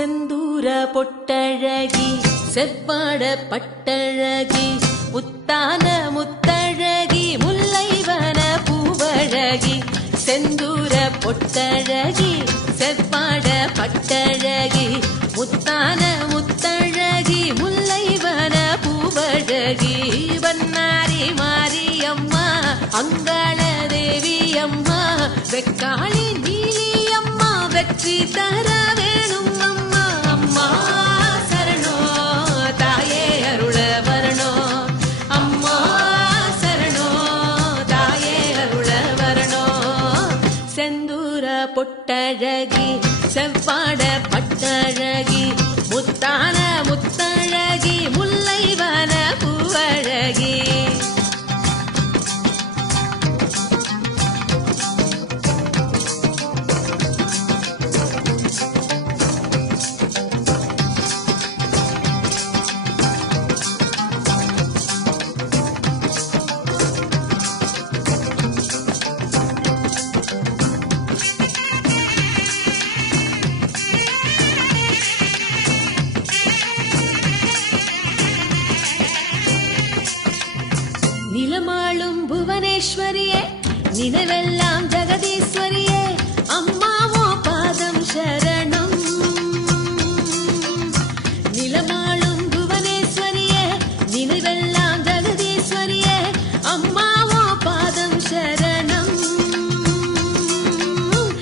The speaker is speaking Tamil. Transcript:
செந்தூர பொட்டழகி செவ்வாட பட்டழகி முத்தான முத்தழகி முல்லைவன பூவழகி செந்தூர பொட்டழகி செவ்வாட பட்டழகி முத்தான முத்தழகி முல்லைவன பூவழகி வண்ணாரி மாரியம்மா அங்காள தேவி அம்மா வெக்காளி நீலி அம்மா வெற்றி தர வேணும் அம்மா அம்மா சரணோ தாயே அருள வரணோ அம்மா சரணோ தாயே அருள வரணோ செந்தூர பொட்டழகி செவ்வாட பட்டழகி முத்தான முத்தழகி முல்லைவன பூவழகி நிலமாளும் புவனேஸ்வரியே நினைவெல்லாம்